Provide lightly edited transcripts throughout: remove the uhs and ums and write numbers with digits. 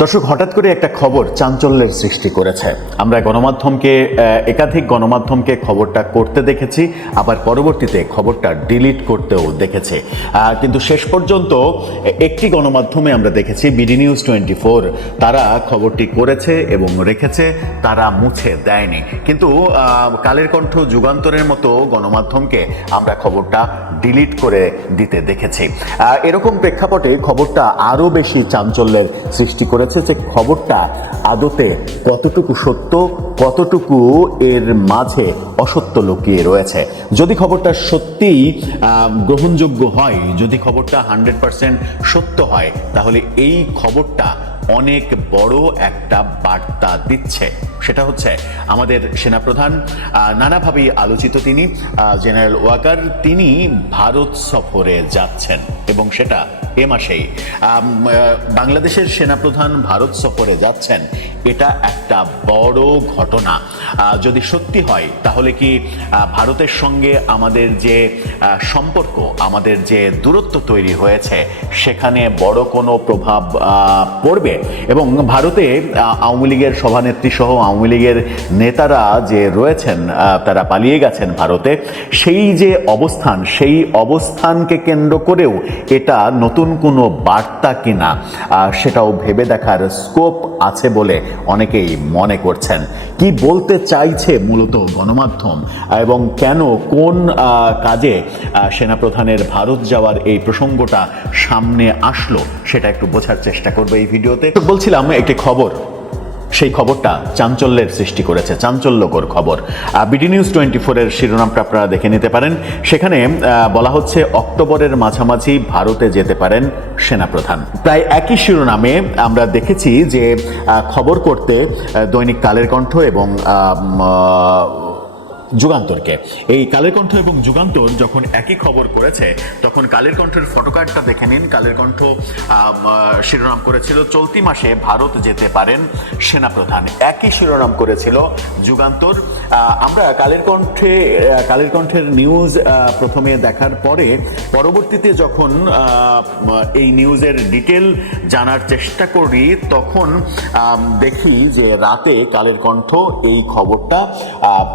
দর্শক, হঠাৎ করে একটা খবর চাঞ্চল্যের সৃষ্টি করেছে। আমরা একাধিক গণমাধ্যমকে খবরটা করতে দেখেছি, আবার পরবর্তীতে খবরটা ডিলিট করতেও দেখেছি, কিন্তু শেষ পর্যন্ত একটি গণমাধ্যমে আমরা দেখেছি বিডি নিউজ 24 তারা খবরটি করেছে এবং রেখেছে, তারা মুছে দেয়নি। কিন্তু কালের কণ্ঠ, যুগান্তরের মতো গণমাধ্যমকে আমরা খবরটা ডিলিট করে দিতে দেখেছি। এরকম প্রেক্ষাপটে খবরটা আরও বেশি চাঞ্চল্যের সৃষ্টি করেছে যে খবরটা আদতে কতটুকু সত্য, কতটুকু এর মাঝে অসত্য লুকিয়ে রয়েছে। যদি খবরটা সত্যিই গ্রহণযোগ্য হয়, যদি খবরটা 100% সত্য হয়, তাহলে এই খবরটা অনেক বড় একটা বার্তা দিচ্ছে। সেটা হচ্ছে আমাদের সেনাপ্রধান, নানাভাবেই আলোচিত তিনি, জেনারেল ওয়াকার, তিনি ভারত সফরে যাচ্ছেন এবং সেটা এ মাসেই। বাংলাদেশের সেনাপ্রধান ভারত সফরে যাচ্ছেন, এটা একটা বড় ঘটনা। যদি সত্যি হয় তাহলে কি ভারতের সঙ্গে আমাদের যে সম্পর্ক, আমাদের যে দূরত্ব তৈরি হয়েছে, সেখানে বড় কোনো প্রভাব পড়বে? এবং ভারতে আওয়ামী লীগের সভানেত্রী সহ আওয়ামী লীগের নেতারা যে রয়েছেন, তারা পালিয়ে গেছেন ভারতে, সেই যে অবস্থান, সেই অবস্থানকে কেন্দ্র করেও এটা নতুন কোনো বার্তা কিনা, সেটাও ভেবে দেখার স্কোপ আছে বলে অনেকেই মনে করছেন। কি বলতে চাইছে মূলত গণমাধ্যম এবং কেন, কোন কাজে সেনাপ্রধানের ভারত যাওয়ার এই প্রসঙ্গটা সামনে আসলো, সেটা একটু বোঝার চেষ্টা করবে এই ভিডিওতে। বলছিলাম একটি খবর, সেই খবরটা চাঞ্চল্যের সৃষ্টি করেছে, চাঞ্চল্যকর খবর। বিডি নিউজ 24-এর শিরোনামটা আপনারা দেখে নিতে পারেন। সেখানে বলা হচ্ছে অক্টোবরের মাঝামাঝি ভারতে যেতে পারেন সেনাপ্রধান। প্রায় একই শিরোনামে আমরা দেখেছি যে খবর করতে দৈনিক কালের কণ্ঠ এবং যুগান্তরকে। এই কালের কণ্ঠ এবং যুগান্তর যখন একই খবর করেছে, তখন কালের কণ্ঠের ফটোকার্ডটা দেখে নিন। কালের কণ্ঠ শিরোনাম করেছিল চলতি মাসে ভারত যেতে পারেন সেনাপ্রধান। একই শিরোনাম করেছিল যুগান্তর। আমরা কালের কণ্ঠের নিউজ প্রথমে দেখার পরে পরবর্তীতে যখন এই নিউজের ডিটেল জানার চেষ্টা করি, তখন দেখি যে রাতে কালের কণ্ঠ এই খবরটা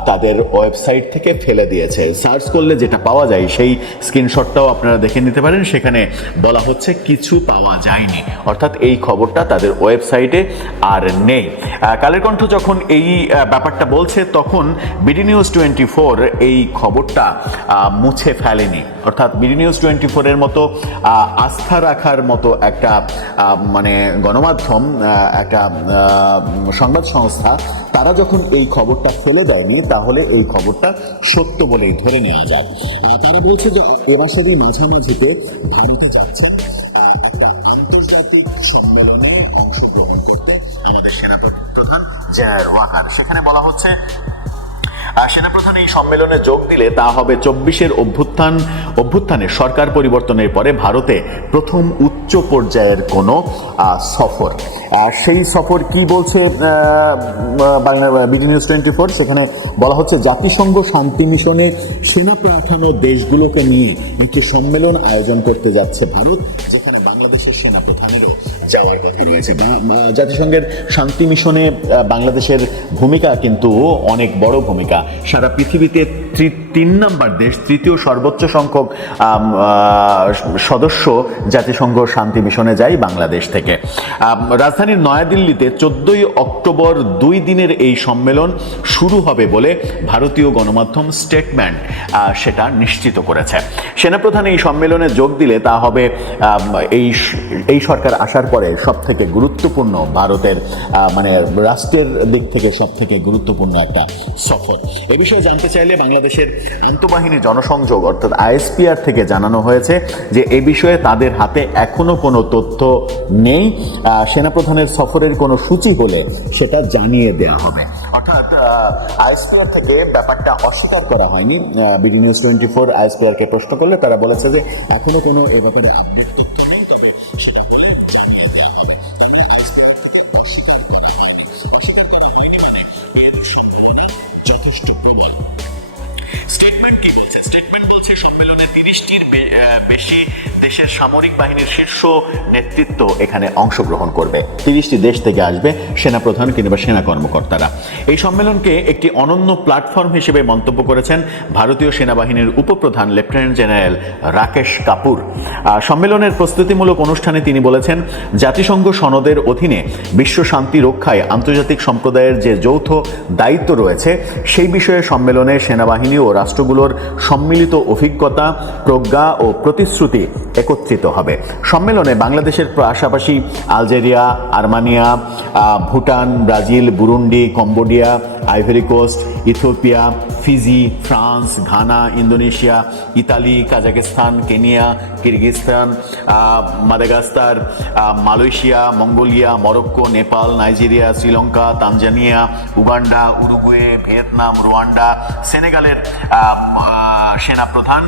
তাদের ওয়েবসাইট থেকে ফেলে দিয়েছে। সার্চ করলে যেটা পাওয়া যায় সেই স্ক্রিনশটটাও আপনারা দেখে নিতে পারেন। সেখানে বলা হচ্ছে কিছু পাওয়া যায়নি, অর্থাৎ এই খবরটা তাদের ওয়েবসাইটে আর নেই। কালের কণ্ঠ যখন এই ব্যাপারটা বলছে, তখন বিডি নিউজ 24 এই খবরটা মুছে ফেলেনি। অর্থাৎ বিডি নিউজ 24-এর মতো আস্থা রাখার মতো একটা মানে গণমাধ্যম, একটা সংবাদ সংস্থা, তারা যখন এই খবরটা ফেলে দেয়নি, তাহলে এই খবরটা সত্য বলেই ধরে নেওয়া যায়। তারা বলছে যে এ মাসেরই মাঝামাঝিতে ভারতে যাচ্ছে একটা আন্তর্জাতিক সম্মেলনে অংশগ্রহণ করতে আমাদের সেনাপ্রধান জেনারেল ওয়াকার। সেখানে বলা হচ্ছে সেনাপ্রধান এই সম্মেলনে যোগ দিলে তা হবে 24-এর অভ্যুত্থানে সরকার পরিবর্তনের পরে ভারতে প্রথম উচ্চ পর্যায়ের কোনো সফর। সেই সফর কি বলছে বিডি নিউজ 24? সেখানে বলা হচ্ছে জাতিসংঘ শান্তি মিশনে সেনা পাঠানো দেশগুলোকে নিয়ে একটি সম্মেলন আয়োজন করতে যাচ্ছে ভারত, যেখানে বাংলাদেশের সেনাপ্রধানেরও যাওয়ার কথা রয়েছে। জাতিসংঘের শান্তি মিশনে বাংলাদেশের ভূমিকা কিন্তু অনেক বড় ভূমিকা। সারা পৃথিবীতে 3 নম্বর দেশ, তৃতীয় সর্বোচ্চ সংখ্যক সদস্য জাতিসংঘ শান্তি মিশনে যায় বাংলাদেশ থেকে। রাজধানীর নয়াদিল্লিতে 14ই অক্টোবর 2 দিনের এই সম্মেলন শুরু হবে বলে ভারতীয় গণমাধ্যম স্টেটমেন্ট সেটা নিশ্চিত করেছে। সেনাপ্রধান এই সম্মেলনে যোগ দিলে তা হবে এই সরকার আসার পরে সব থেকে গুরুত্বপূর্ণ, ভারতের মানে রাষ্ট্রের দিক থেকে সব থেকে গুরুত্বপূর্ণ একটা সফর। এ বিষয়ে জানতে চাইলে বাংলাদেশের আন্তঃবাহিনী জনসংযোগ অর্থাৎ আইএসপিআর থেকে জানানো হয়েছে যে এ বিষয়ে তাদের হাতে এখনো কোনো তথ্য নেই। সেনাপ্রধানের সফরের কোনো সূচি হলে সেটা জানিয়ে দেওয়া হবে। অর্থাৎ আইএসপিআর থেকে ব্যাপারটা অস্বীকার করা হয়নি। বিডি নিউজ 24 আইএসপিআরকে প্রশ্ন করলে তারা বলেছে যে এখনো কোনো এ ব্যাপারে আপডেট তথ্য নেই, তবে সেটা বলে যথেষ্ট প্রমাণ। স্টেটমেন্ট কি বলছে? স্টেটমেন্ট বলছে সম্মেলনে 30টির বেশি দেশের সামরিক বাহিনীর শীর্ষ নেতৃত্ব এখানে অংশগ্রহণ করবে। 30টি দেশ থেকে আসবে সেনাপ্রধান কিংবা সেনা কর্মকর্তারা। এই সম্মেলনকে একটি অনন্য প্ল্যাটফর্ম হিসেবে মন্তব্য করেছেন ভারতীয় সেনাবাহিনীর উপপ্রধান লেফটেন্যান্ট জেনারেল রাকেশ কাপুর। সম্মেলনের প্রস্তুতিমূলক অনুষ্ঠানে তিনি বলেছেন, জাতিসংঘ সনদের অধীনে বিশ্ব শান্তি রক্ষায় আন্তর্জাতিক সম্প্রদায়ের যে যৌথ দায়িত্ব রয়েছে সেই বিষয়ে সম্মেলনে সেনাবাহিনী ও রাষ্ট্রগুলোর সম্মিলিত অভিজ্ঞতা, প্রজ্ঞা ও প্রতিশ্রুতি একত্রিত হবে। সম্মেলনে বাংলাদেশের পাশাপাশি Algeria, Armenia, Bhutan, Brazil, Burundi, Cambodia, Ivory Coast, Ethiopia, Fiji, France, Ghana, Indonesia, Italy, Kazakhstan, Kenya, Kyrgyzstan, Madagascar, Malaysia, Mongolia, Morocco, Nepal, Nigeria, Sri Lanka, Tanzania, Uganda, Uruguay, Vietnam, Rwanda, সেনেগালের সেনাপ্রধান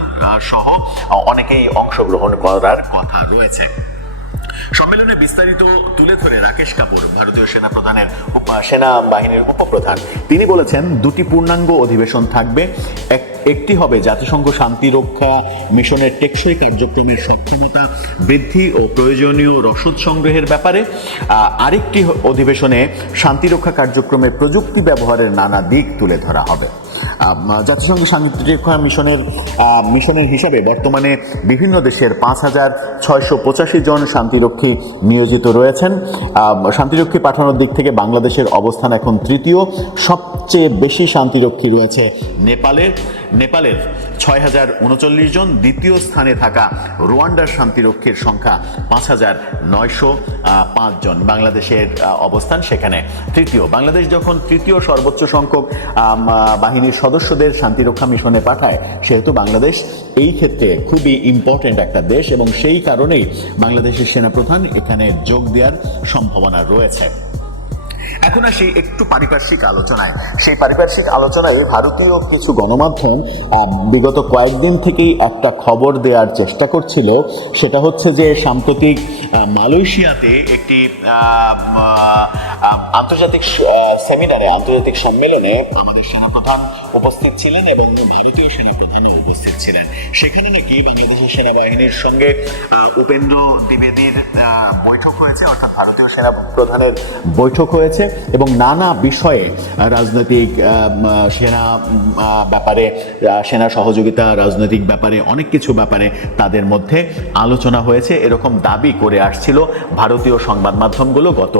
সহ অনেকেই অংশগ্রহণ করার কথা রয়েছে। সম্মেলনে বিস্তারিত তুলে ধরে রাকেশ কাপুর, ভারতীয় সেনাবাহিনীর উপপ্রধান, তিনি বলেছেন, দুটি পূর্ণাঙ্গ অধিবেশন থাকবে। একটি হবে জাতিসংঘ শান্তি রক্ষা মিশনের টেকসই কার্যক্রমের সক্ষমতা বৃদ্ধি ও প্রয়োজনীয় রসদ সংগ্রহের ব্যাপারে। আরেকটি অধিবেশনে শান্তিরক্ষা কার্যক্রমে প্রযুক্তি ব্যবহারের নানা দিক তুলে ধরা হবে। জাতিসংঘ শান্তিরক্ষা মিশনের হিসাবে বর্তমানে বিভিন্ন দেশের 5,685 জন শান্তিরক্ষী নিয়োজিত রয়েছেন। শান্তিরক্ষী পাঠানোর দিক থেকে বাংলাদেশের অবস্থান এখন তৃতীয়। সবচেয়ে বেশি শান্তিরক্ষী রয়েছে নেপালের 6,039 জন। দ্বিতীয় স্থানে থাকা রুয়ান্ডার শান্তিরক্ষীর সংখ্যা 5,905 জন। বাংলাদেশের অবস্থান সেখানে তৃতীয়। বাংলাদেশ যখন তৃতীয় সর্বোচ্চ সংখ্যক বাহিনীর সদস্যদের শান্তিরক্ষা মিশনে পাঠায়, সেহেতু বাংলাদেশ এই ক্ষেত্রে খুবই ইম্পর্টেন্ট একটা দেশ এবং সেই কারণেই বাংলাদেশের সেনাপ্রধান এখানে যোগ দেওয়ার সম্ভাবনা রয়েছে। এখন আসি একটু পারিপার্শ্বিক আলোচনায়। সেই পারিপার্শ্বিক আলোচনায় ভারতীয় কিছু গণমাধ্যম বিগত কয়েকদিন থেকেই একটা খবর দেওয়ার চেষ্টা করছিল। সেটা হচ্ছে যে সাম্প্রতিক মালয়েশিয়াতে একটি আন্তর্জাতিক সম্মেলনে আমাদের সেনাপ্রধান উপস্থিত ছিলেন এবং ভারতীয় সেনাপ্রধানও উপস্থিত ছিলেন। সেখানে নাকি বাংলাদেশের সেনাবাহিনীর সঙ্গে উপেন্দ্র দ্বিবেদীর বৈঠক হয়েছে, অর্থাৎ ভারতীয় সেনাপ্রধানের বৈঠক হয়েছে এবং নানা বিষয়ে রাজনৈতিক সেনা সহযোগিতা, রাজনৈতিক ব্যাপারে অনেক কিছু ব্যাপারে তাদের মধ্যে আলোচনা হয়েছে, এরকম দাবি করে আসছিল ভারতীয় সংবাদ মাধ্যমগুলো গত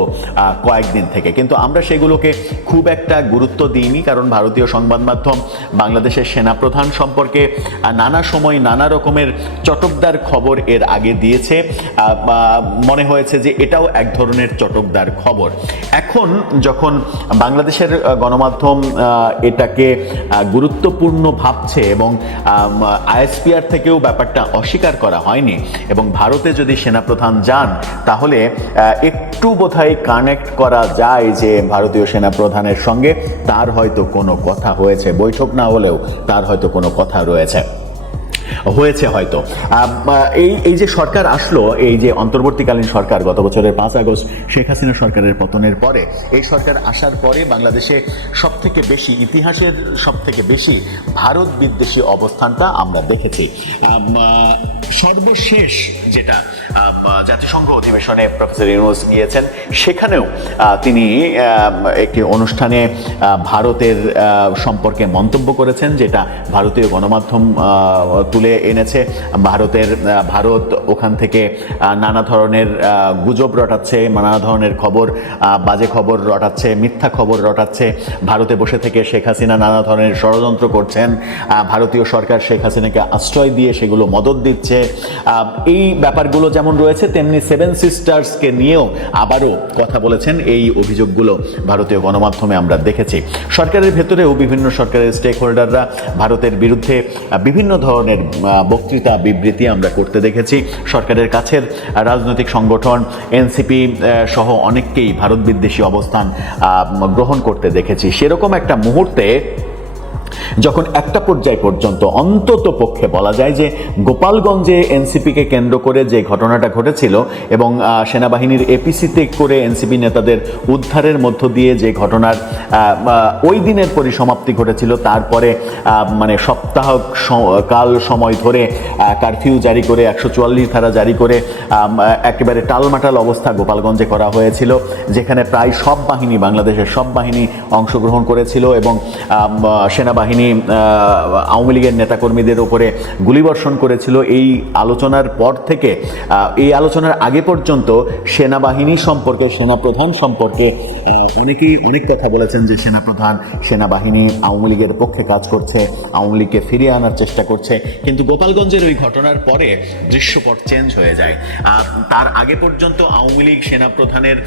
কয়েকদিন থেকে। কিন্তু আমরা সেগুলোকে খুব একটা গুরুত্ব দিইনি, কারণ ভারতীয় সংবাদ মাধ্যম বাংলাদেশের সেনাপ্রধান সম্পর্কে নানা সময় নানা রকমের চটকদার খবর এর আগে দিয়েছে। মনে হয়েছে যে এটাও এক ধরনের চটকদার খবর। এখন যখন বাংলাদেশের গণমাধ্যম এটাকে গুরুত্বপূর্ণ ভাবছে এবং আইএসপিআর থেকেও ব্যাপারটা অস্বীকার করা হয়নি এবং ভারতে যদি সেনাপ্রধান যান তাহলে একটু বোধহয় কানেক্ট করা যায় যে ভারতীয় সেনাপ্রধানের সঙ্গে তার হয়তো কোনো কথা হয়েছে, বৈঠক না হলেও তার হয়তো কোনো কথা হয়েছে হয়তো। এই যে সরকার আসলো, এই যে অন্তর্বর্তীকালীন সরকার, গত বছরের 5 আগস্ট শেখ হাসিনা সরকারের পতনের পরে এই সরকার আসার পরে বাংলাদেশে ইতিহাসের সব থেকে বেশি ভারত বিদ্বেষী অবস্থানটা আমরা দেখেছি। সর্বশেষ যেটা জাতিসংঘ অধিবেশনে প্রফেসর ইউনূস গিয়েছেন, সেখানেও তিনি একটি অনুষ্ঠানে ভারতের সম্পর্কে মন্তব্য করেছেন, যেটা ভারতীয় গণমাধ্যম তুলে এনেছে। ভারত ওখান থেকে নানা ধরনের গুজব রটাচ্ছে, নানা ধরনের বাজে খবর রটাচ্ছে, মিথ্যা খবর রটাচ্ছে। ভারতে বসে থেকে শেখ হাসিনা নানা ধরনের ষড়যন্ত্র করছেন, ভারতীয় সরকার শেখ হাসিনাকে আশ্রয় দিয়ে সেগুলো মদত দিচ্ছে। এই ব্যাপারগুলো যেমন রয়েছে, তেমনি 7 সিস্টার্সকে নিয়েও আবারও কথা বলেছেন। এই অভিযোগগুলো ভারতীয় গণমাধ্যমে আমরা দেখেছি। সরকারের ভেতরেও বিভিন্ন সরকারের স্টেক হোল্ডাররা ভারতের বিরুদ্ধে বিভিন্ন ধরনের বক্তৃতা, বিবৃতি আমরা করতে দেখেছি। সরকারের কাছের রাজনৈতিক সংগঠন এনসিপি সহ অনেককেই ভারত বিদ্বেষী অবস্থান গ্রহণ করতে দেখেছি। সেরকম একটা মুহূর্তে যখন একটা পর্যায় পর্যন্ত অন্তত পক্ষে বলা যায় যে গোপালগঞ্জে এনসিপিকে কেন্দ্র করে যে ঘটনাটা ঘটেছিল এবং সেনাবাহিনীর এপিসিতে করে এনসিপি নেতাদের উদ্ধারের মধ্য দিয়ে যে ঘটনার ওই দিনের পরিসমাপ্তি ঘটেছিল, তারপরে মানে সপ্তাহ কাল সময় ধরে কারফিউ জারি করে 144 ধারা জারি করে একেবারে টালমাটাল অবস্থা গোপালগঞ্জে করা হয়েছিল, যেখানে প্রায় সব বাহিনী, বাংলাদেশের সব বাহিনী অংশগ্রহণ করেছিল এবং সেনাবাহিনী আওয়ামী লীগের নেতাকর্মীদের উপরে গুলিবর্ষণ করেছিল। এই আলোচনার পর থেকে এই আলোচনার আগে পর্যন্ত সেনাবাহিনী সম্পর্কে, সেনাপ্রধান সম্পর্কে অনেকেই অনেক কথা বলেছেন যে সেনাপ্রধান, সেনাবাহিনী আওয়ামী লীগের পক্ষে কাজ করছে, আওয়ামী লীগকে ফিরিয়ে আনার চেষ্টা করছে। কিন্তু গোপালগঞ্জের ওই ঘটনার পরে দৃশ্যপট চেঞ্জ হয়ে যায়। তার আগে পর্যন্ত আওয়ামী লীগ সেনাপ্রধানের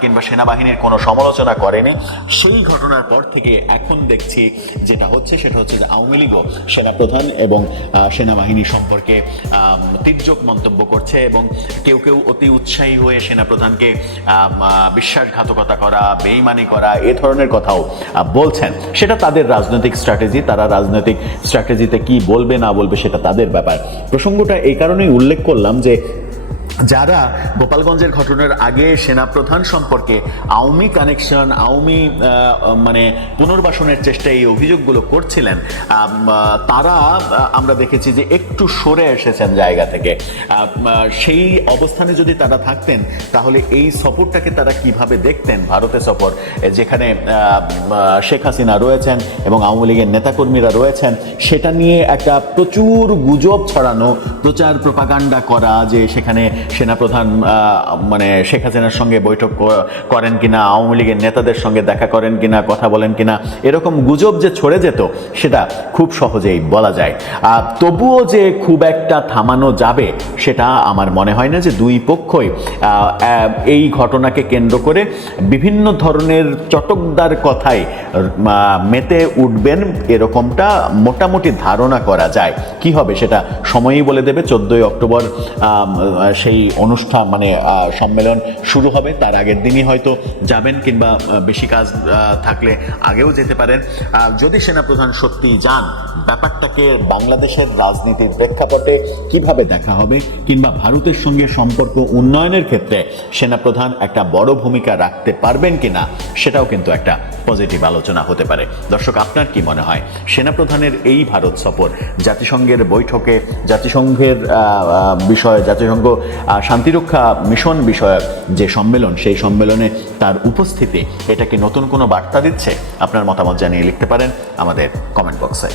কিংবা সেনাবাহিনীর কোনো সমালোচনা করেনি। সেই ঘটনার পর থেকে এখন দেখছি যেটা হচ্ছে সেটা হচ্ছে যে আওয়ামী লীগও সেনাপ্রধান এবং সেনাবাহিনী সম্পর্কে তীর্যক মন্তব্য করছে এবং কেউ কেউ অতি উৎসাহী হয়ে সেনাপ্রধানকে বিশ্বাসঘাতকতা করা, বেইমানি করা, এ ধরনের কথাও বলছেন। সেটা তাদের রাজনৈতিক স্ট্র্যাটেজি, তারা রাজনৈতিক স্ট্র্যাটেজিতে কি বলবে না বলবে সেটা তাদের ব্যাপার। প্রসঙ্গটা এই কারণেই উল্লেখ করলাম যে যারা গোপালগঞ্জের ঘটনার আগে সেনাপ্রধান সম্পর্কে আওয়ামী কানেকশন, আওয়ামী মানে পুনর্বাসনের চেষ্টা এই অভিযোগগুলো করছিলেন, তারা আমরা দেখেছি যে একটু সরে এসেছেন জায়গা থেকে। সেই অবস্থানে যদি তারা থাকতেন তাহলে এই সফরটাকে তারা কিভাবে দেখতেন, ভারতে সফর যেখানে শেখ হাসিনা রয়েছেন এবং আওয়ামী লীগের নেতাকর্মীরা রয়েছেন, সেটা নিয়ে একটা প্রচুর গুজব ছড়ানো, প্রচার প্রপাগান্ডা করা যে সেখানে সেনাপ্রধান মানে শেখ হাসিনার সঙ্গে বৈঠক করেন কিনা, আওয়ামী লীগের নেতাদের সঙ্গে দেখা করেন কিনা, কথা বলেন কিনা, এরকম গুজব যে ছড়ে যেত সেটা খুব সহজেই বলা যায়। তবুও যে খুব একটা থামানো যাবে সেটা আমার মনে হয় না। যে দুই পক্ষই এই ঘটনাকে কেন্দ্র করে বিভিন্ন ধরনের চটকদার কথায় মেতে উঠবেন এরকমটা মোটামুটি ধারণা করা যায়। কি হবে সেটা সময়ই বলে দেবে। 14ই অক্টোবর সেই অনুষ্ঠান মানে সম্মেলন শুরু হবে, তার আগের দিনই হয়তো যাবেন কিংবা বেশি কাজ থাকলে আগেও যেতে পারেন। যদি সেনাপ্রধান সত্যি যান, ব্যাপারটাকে বাংলাদেশের রাজনীতির প্রেক্ষাপটে কিভাবে দেখা হবে কিংবা ভারতের সঙ্গে সম্পর্ক উন্নয়নের ক্ষেত্রে সেনাপ্রধান একটা বড় ভূমিকা রাখতে পারবেন কিনা সেটাও কিন্তু একটা পজিটিভ আলোচনা হতে পারে। দর্শক, আপনার কি মনে হয় সেনাপ্রধানের এই ভারত সফর, জাতিসংঘের বৈঠকে, জাতিসংঘের বিষয়, জাতিসংঘ শান্তিরক্ষা মিশন বিষয়ক যে সম্মেলন, সেই সম্মেলনে তার উপস্থিতি এটা কি নতুন কোনো বার্তা দিচ্ছে? আপনার মতামত জানিয়ে লিখতে পারেন আমাদের কমেন্ট বক্সে।